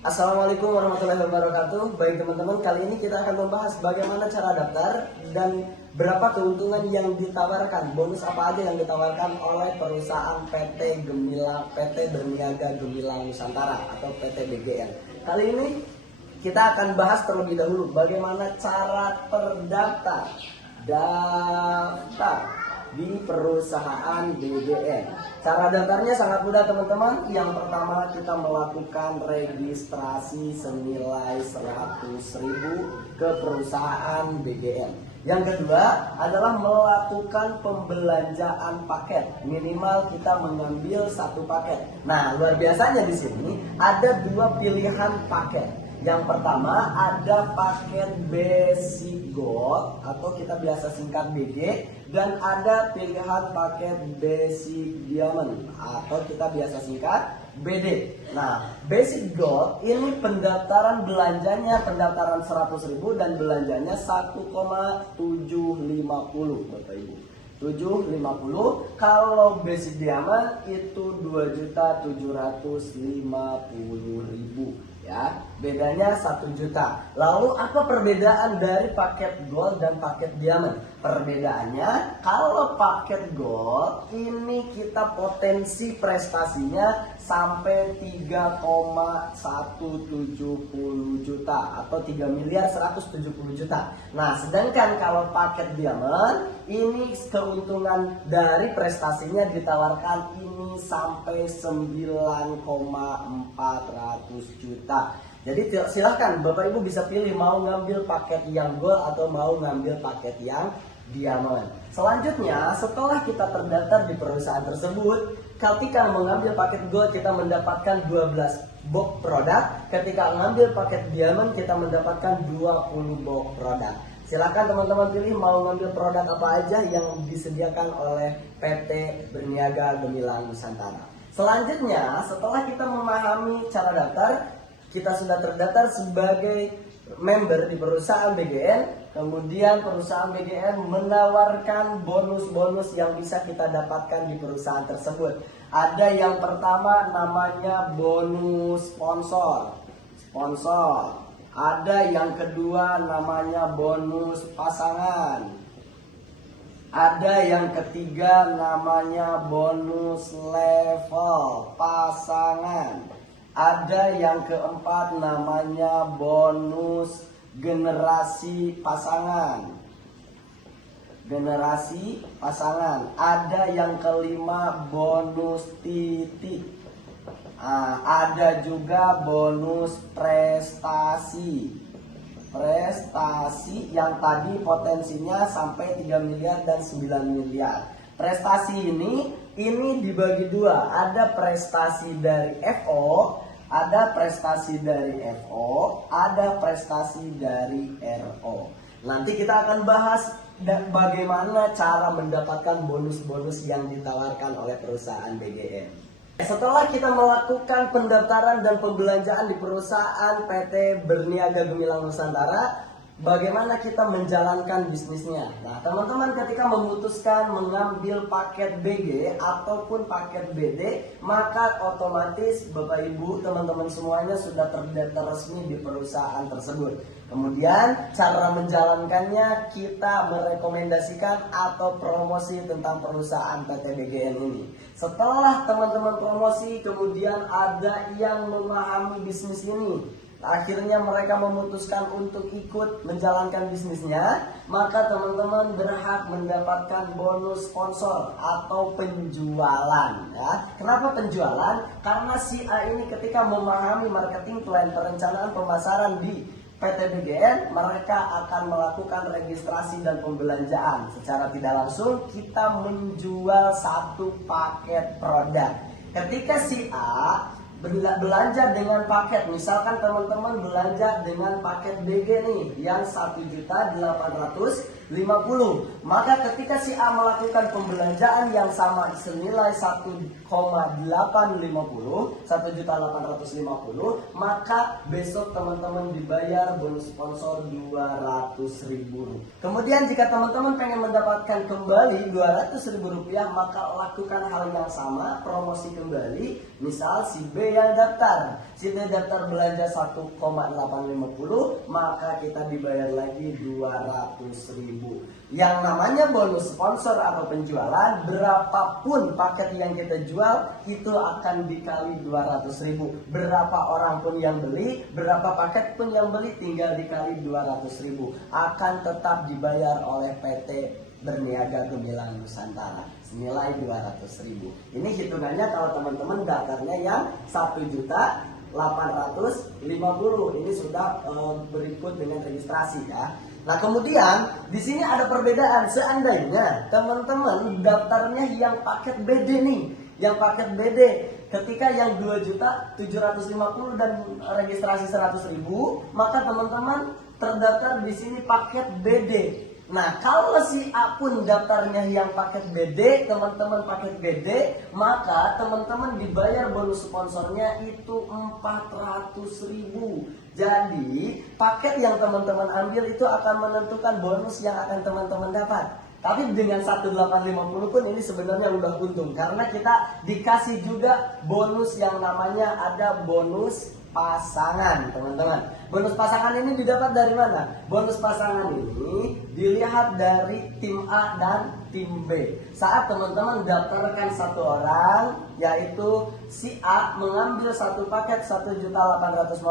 Assalamualaikum warahmatullahi wabarakatuh. Baik teman-teman, kali ini kita akan membahas bagaimana cara daftar dan berapa keuntungan yang ditawarkan, bonus apa aja yang ditawarkan oleh perusahaan PT Berniaga Gemilang Nusantara atau PT BGN. Kali ini kita akan bahas terlebih dahulu bagaimana cara terdaftar di perusahaan BGN. Cara daftarnya sangat mudah teman-teman. Yang pertama, kita melakukan registrasi senilai 100.000 ke perusahaan BGN. Yang kedua adalah melakukan pembelanjaan paket. Minimal kita mengambil satu paket. Nah, luar biasanya di sini ada dua pilihan paket. Yang pertama ada paket Basic Gold atau kita biasa singkat BG, dan ada pilihan paket Basic Diamond atau kita biasa singkat BD. Nah, Basic Gold ini pendaftaran belanjanya pendaftaran 100.000 dan belanjanya 1,750 Bapak Ibu. 750. Kalau Basic Diamond itu 2.750.000 ya, bedanya 1 juta. Lalu apa perbedaan dari paket Gold dan paket Diamond? Perbedaannya, kalau paket Gold ini kita potensi prestasinya sampai 3,170 juta atau 3.170 juta. Nah, sedangkan kalau paket Diamond ini keuntungan dari prestasinya ditawarkan ini sampai 9,400 juta. Jadi silahkan Bapak Ibu bisa pilih mau ngambil paket yang Gold atau mau ngambil paket yang Diamond. Selanjutnya, setelah kita terdaftar di perusahaan tersebut, ketika mengambil paket Gold kita mendapatkan 12 box produk. Ketika mengambil paket Diamond kita mendapatkan 20 box produk. Silakan teman-teman pilih mau ngambil produk apa aja yang disediakan oleh PT Berniaga Gemilang Nusantara. Selanjutnya, setelah kita memahami cara daftar, kita sudah terdaftar sebagai member di perusahaan BGN. Kemudian perusahaan BGN menawarkan bonus-bonus yang bisa kita dapatkan di perusahaan tersebut. Ada yang pertama namanya bonus sponsor. Ada yang kedua namanya bonus pasangan. Ada yang ketiga namanya bonus level pasangan. Ada yang keempat namanya bonus generasi pasangan. Ada yang kelima bonus titik. Ada juga bonus prestasi yang tadi potensinya sampai 3 miliar dan 9 miliar. Prestasi ini dibagi dua. Ada prestasi dari FO, ada prestasi dari RO. Nanti kita akan bahas bagaimana cara mendapatkan bonus-bonus yang ditawarkan oleh perusahaan BGN. Setelah kita melakukan pendaftaran dan pembelanjaan di perusahaan PT Berniaga Gemilang Nusantara, bagaimana kita menjalankan bisnisnya? Nah, teman-teman ketika memutuskan mengambil paket BG ataupun paket BD, maka otomatis Bapak Ibu, teman-teman semuanya sudah terdaftar resmi di perusahaan tersebut. Kemudian cara menjalankannya kita merekomendasikan atau promosi tentang perusahaan PT BGN ini. Setelah teman-teman promosi, kemudian ada yang memahami bisnis ini. Akhirnya mereka memutuskan untuk ikut menjalankan bisnisnya, maka teman-teman berhak mendapatkan bonus sponsor atau penjualan ya. Kenapa penjualan? Karena si A ini ketika memahami marketing plan, perencanaan pemasaran di PT BGN, mereka akan melakukan registrasi dan pembelanjaan. Secara tidak langsung kita menjual satu paket produk. Ketika si A belanja dengan paket, misalkan teman-teman belanja dengan paket BG nih yang 1.850.000, maka ketika si A melakukan pembelanjaan yang sama senilai 1.850, maka besok teman-teman dibayar bonus sponsor 200.000. Kemudian jika teman-teman pengen mendapatkan kembali 200.000 rupiah, maka lakukan hal yang sama, promosi kembali. Misal si B yang daftar. Si B daftar belanja 1,850, maka kita dibayar lagi 200.000. Yang namanya bonus sponsor atau penjualan, berapapun paket yang kita jual itu akan dikali 200.000. Berapa orang pun yang beli, berapa paket pun yang beli, tinggal dikali 200.000. Akan tetap dibayar oleh PT Berniaga Gemilang Nusantara senilai 200.000. Ini hitungannya kalau teman-teman daftarnya yang 1.850.000. Ini sudah berikut dengan registrasi ya. Nah, kemudian di sini ada perbedaan. Seandainya teman-teman daftarnya yang paket BD nih, yang paket BD, ketika yang 2.750.000 dan registrasi 100.000, maka teman-teman terdaftar di sini paket BD. Nah, kalau si A pun daftarnya yang paket BD, teman-teman paket BD, maka teman-teman dibayar bonus sponsornya itu 400.000. Jadi, paket yang teman-teman ambil itu akan menentukan bonus yang akan teman-teman dapat. Tapi dengan 1.850 pun ini sebenarnya udah untung, karena kita dikasih juga bonus yang namanya ada bonus pasangan, teman-teman. Bonus pasangan ini didapat dari mana? Bonus pasangan ini dilihat dari tim A dan tim B. Saat teman-teman daftarkan satu orang, yaitu si A mengambil satu paket 1.850.000,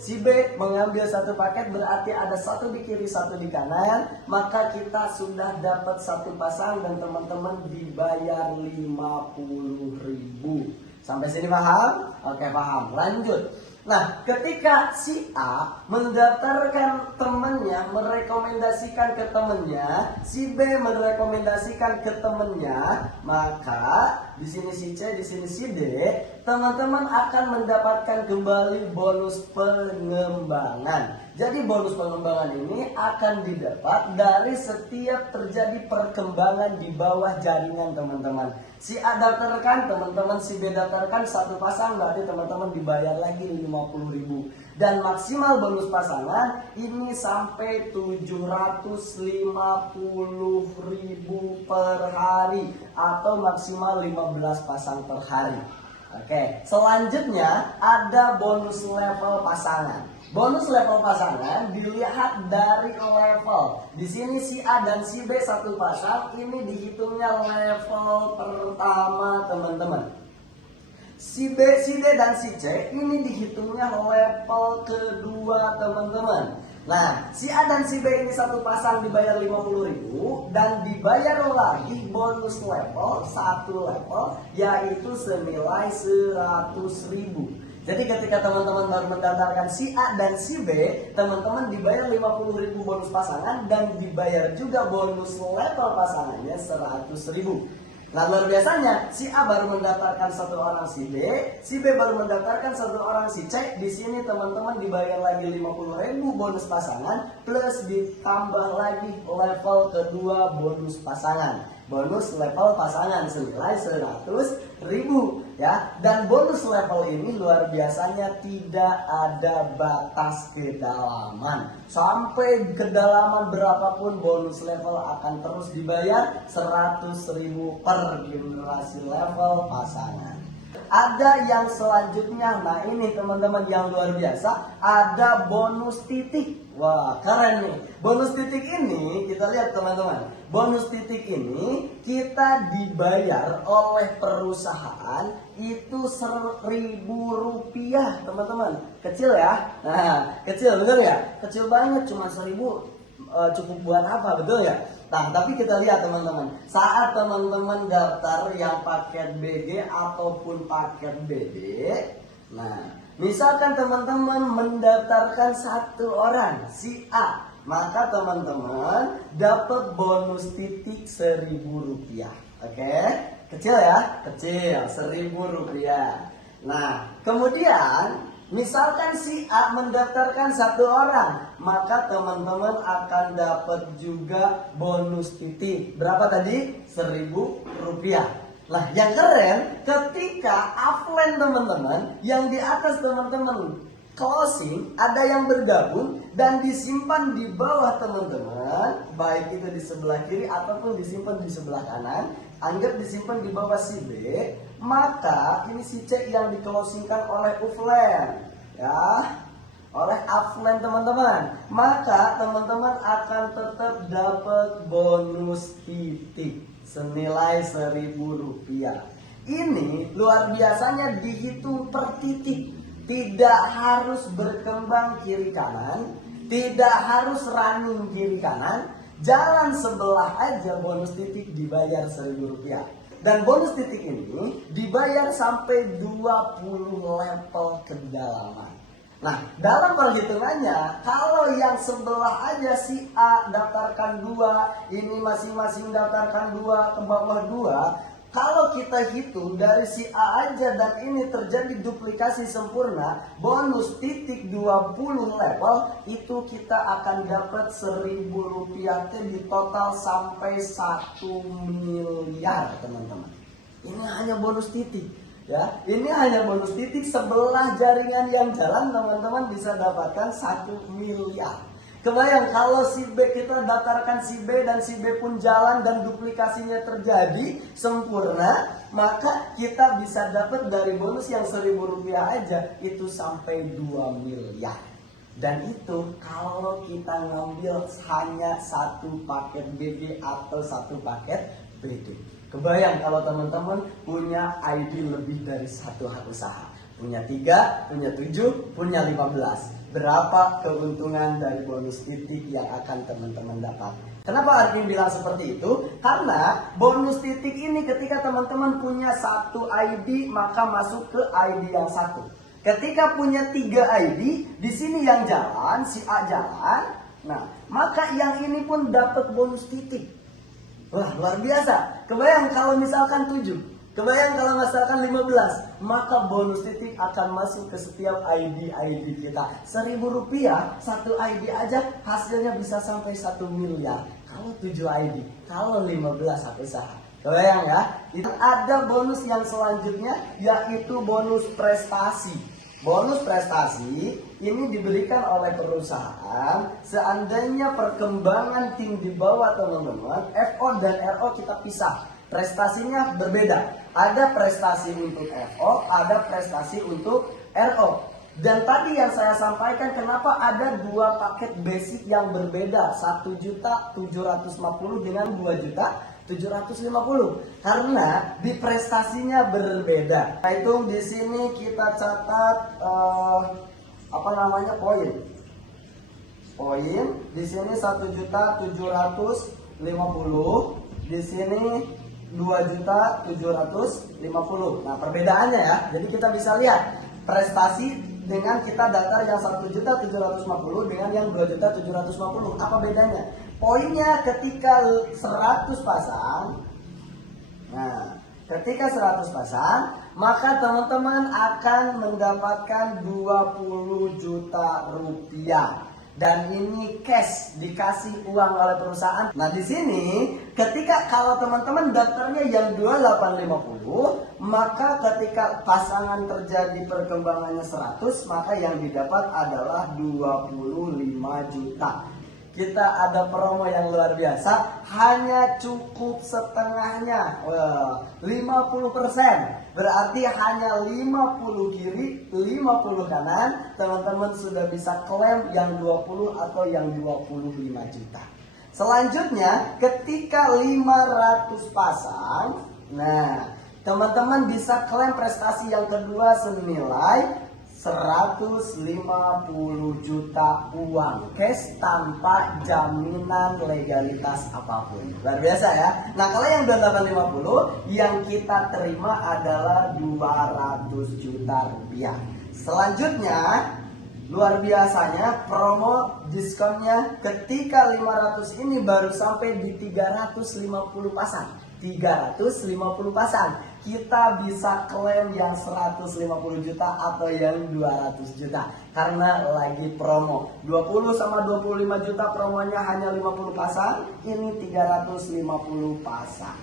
si B mengambil satu paket, berarti ada satu di kiri, satu di kanan, maka kita sudah dapat satu pasang dan teman-teman dibayar 50.000. Sampai sini paham? Oke, paham. Lanjut. Nah, ketika si A mendaftarkan temannya, merekomendasikan ke temannya, si B merekomendasikan ke temannya, maka di sini si C, di sini si D, teman-teman akan mendapatkan kembali bonus pengembangan. Jadi bonus pengembangan ini akan didapat dari setiap terjadi perkembangan di bawah jaringan teman-teman. Si A daftarkan, teman-teman si B daftarkan satu pasang, berarti teman-teman dibayar lagi 50.000. Dan maksimal bonus pasangan ini sampai 750.000 per hari atau maksimal 15 pasang per hari. Oke, selanjutnya ada bonus level pasangan. Bonus level pasangan dilihat dari level. Di sini si A dan si B satu pasang, ini dihitungnya level pertama, teman-teman. Si B, si D dan si C ini dihitungnya level kedua, teman-teman. Nah, si A dan si B ini satu pasang dibayar 50.000 dan dibayar lagi bonus level, satu level, yaitu senilai 100.000. Jadi ketika teman-teman baru mendaftarkan si A dan si B, teman-teman dibayar 50.000 bonus pasangan dan dibayar juga bonus level pasangannya 100.000. Nah, luar biasanya, si A baru mendaftarkan satu orang si B baru mendaftarkan satu orang si C. Di sini teman-teman dibayar lagi 50.000 bonus pasangan plus ditambah lagi level kedua bonus pasangan. Bonus level pasangan senilai 100.000 ya. Dan bonus level ini luar biasanya tidak ada batas kedalaman. Sampai kedalaman berapapun bonus level akan terus dibayar 100.000 per generasi level pasangan. Ada yang selanjutnya, nah ini teman-teman yang luar biasa, ada bonus titik. Wah, keren nih. Bonus titik ini, kita lihat teman-teman. Bonus titik ini kita dibayar oleh perusahaan itu 1.000 rupiah, teman-teman. Kecil ya? Nah, kecil, betul ya? Kecil banget, cuma 1.000 cukup buat apa, betul ya? Nah, tapi kita lihat teman-teman, saat teman-teman daftar yang paket BG ataupun paket BD, nah, misalkan teman-teman mendaftarkan satu orang, si A, maka teman-teman dapat bonus titik 1.000 rupiah. Oke, kecil ya? Kecil, 1.000 rupiah. Nah, kemudian misalkan si A mendaftarkan satu orang, maka teman-teman akan dapat juga bonus titik. Berapa tadi? 1.000 rupiah. Nah, yang keren ketika offline teman-teman, yang di atas teman-teman closing, ada yang bergabung dan disimpan di bawah teman-teman, baik itu di sebelah kiri ataupun disimpan di sebelah kanan. anggap disimpan di bawah si B, maka ini si C yang di-closingkan oleh offline, ya, oleh offline teman-teman. Maka teman-teman akan tetap dapat bonus titik senilai Rp1.000. Ini luar biasanya dihitung per titik, tidak harus berkembang kiri kanan, tidak harus running kiri kanan, jalan sebelah aja bonus titik dibayar Rp1.000. Dan bonus titik ini dibayar sampai 20 level kedalaman. Nah, dalam perhitungannya, kalau yang sebelah aja si A daftarkan 2, ini masing-masing daftarkan 2, ke bawah 2. Kalau kita hitung dari si A aja dan ini terjadi duplikasi sempurna, bonus titik 20 level, itu kita akan dapat Rp1.000 di total sampai 1 miliar teman-teman. Ini hanya bonus titik. Ya, ini hanya bonus titik, sebelah jaringan yang jalan teman-teman bisa dapatkan 1 miliar. Kebayang kalau si B kita daftarkan si B dan si B pun jalan dan duplikasinya terjadi sempurna, maka kita bisa dapat dari bonus yang Rp1.000 aja itu sampai 2 miliar. Dan itu kalau kita ngambil hanya satu paket BD atau satu paket BD. Kebayang kalau teman-teman punya ID lebih dari satu usaha. Punya 3, punya 7, punya 15. Berapa keuntungan dari bonus titik yang akan teman-teman dapat? Kenapa Arvin bilang seperti itu? Karena bonus titik ini ketika teman-teman punya satu ID, maka masuk ke ID yang satu. Ketika punya 3 ID, di sini yang jalan, si A jalan, nah maka yang ini pun dapat bonus titik. Wah, luar biasa. Kebayang kalau misalkan 7, kebayang kalau misalkan 15, maka bonus titik akan masuk ke setiap ID kita. Rp1.000 satu ID aja hasilnya bisa sampai 1 miliar. Kalau 7 ID, kalau 15 satu usaha. Kebayang ya? Itu ada bonus yang selanjutnya, yaitu bonus prestasi. Bonus prestasi ini diberikan oleh perusahaan seandainya perkembangan tim di bawah teman-teman, FO dan RO kita pisah. Prestasinya berbeda. Ada prestasi untuk FO, ada prestasi untuk RO. Dan tadi yang saya sampaikan kenapa ada 2 paket basic yang berbeda, 1.750.000 dengan 2.750.000. Karena di prestasinya berbeda. Nah, itu di sini kita catat poin. Poin di sini 1.750.000, di sini 2.750.000. Nah, perbedaannya ya. Jadi kita bisa lihat prestasi dengan kita daftar yang 1.750.000 dengan yang 2.750.000. Apa bedanya? Poinnya ketika 100 pasang. Nah, ketika 100 pasang, maka teman-teman akan mendapatkan 20 juta rupiah. Dan ini cash, dikasih uang oleh perusahaan. Nah, di sini ketika kalau teman-teman daftarnya yang 2850, maka ketika pasangan terjadi perkembangannya 100, maka yang didapat adalah 25 juta. Kita ada promo yang luar biasa, hanya cukup setengahnya, 50%. Berarti hanya 50 kiri, 50 kanan, teman-teman sudah bisa klaim yang 20 atau yang 25 juta. Selanjutnya, ketika 500 pasang, nah, teman-teman bisa klaim prestasi yang kedua senilai 150 juta uang cash tanpa jaminan legalitas apapun. Luar biasa ya. Nah, kalau yang 2850 yang kita terima adalah 200 juta rupiah. Selanjutnya, luar biasanya promo diskonnya ketika 500 ini baru sampai di 350 pasang. 350 pasang kita bisa klaim yang 150 juta atau yang 200 juta karena lagi promo 20 sama 25 juta, promonya hanya 50 pasang, ini 350 pasang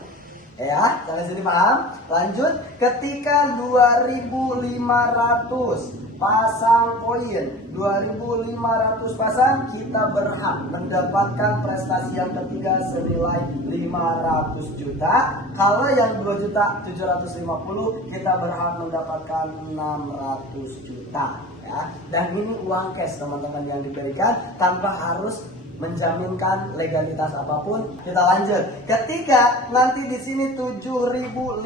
ya. Sampai sini paham? Lanjut, ketika 2500 pasang poin 2.500 pasang, kita berhak mendapatkan prestasi yang ketiga senilai 500 juta. Kalau yang 2.750 kita berhak mendapatkan 600 juta ya. Dan ini uang cash teman-teman yang diberikan tanpa harus menjaminkan legalitas apapun. Kita lanjut. Ketika nanti di sini 7.500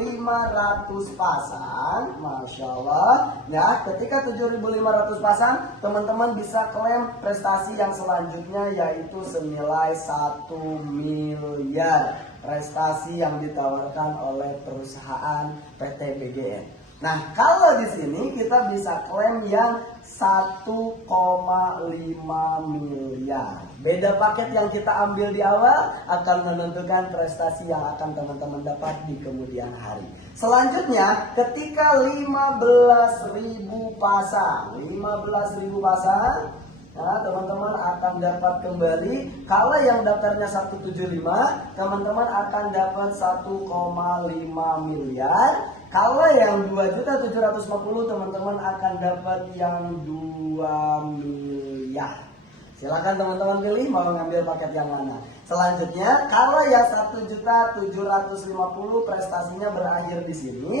pasang, masya Allah, ya. Ketika 7.500 pasang, teman-teman bisa klaim prestasi yang selanjutnya yaitu senilai 1 miliar. Prestasi yang ditawarkan oleh perusahaan PT BGN. Nah, kalau di sini kita bisa klaim yang 1,5 miliar. Beda paket yang kita ambil di awal akan menentukan prestasi yang akan teman-teman dapat di kemudian hari. Selanjutnya, ketika 15.000 pasang, 15.000 pasang, nah, teman-teman akan dapat kembali. Kalau yang daftarnya 175, teman-teman akan dapat 1,5 miliar. Kalau yang 2.750, teman-teman akan dapat yang 2 miliar. Silakan teman-teman pilih mau ngambil paket yang mana. Selanjutnya, kalau yang 1.750 prestasinya berakhir di sini.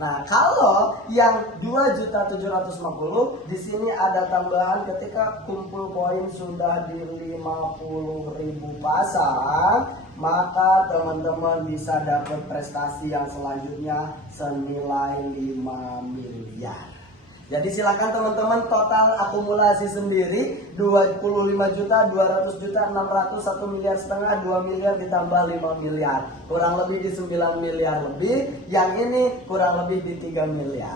Nah, kalau yang 2.750 di sini ada tambahan ketika kumpul poin sudah di 50.000 pasang, maka teman-teman bisa dapat prestasi yang selanjutnya senilai 5 miliar. Jadi silakan teman-teman total akumulasi sendiri 25 juta, 200 juta, 600, 1 miliar setengah, 2 miliar ditambah 5 miliar. Kurang lebih di 9 miliar lebih, yang ini kurang lebih di 3 miliar.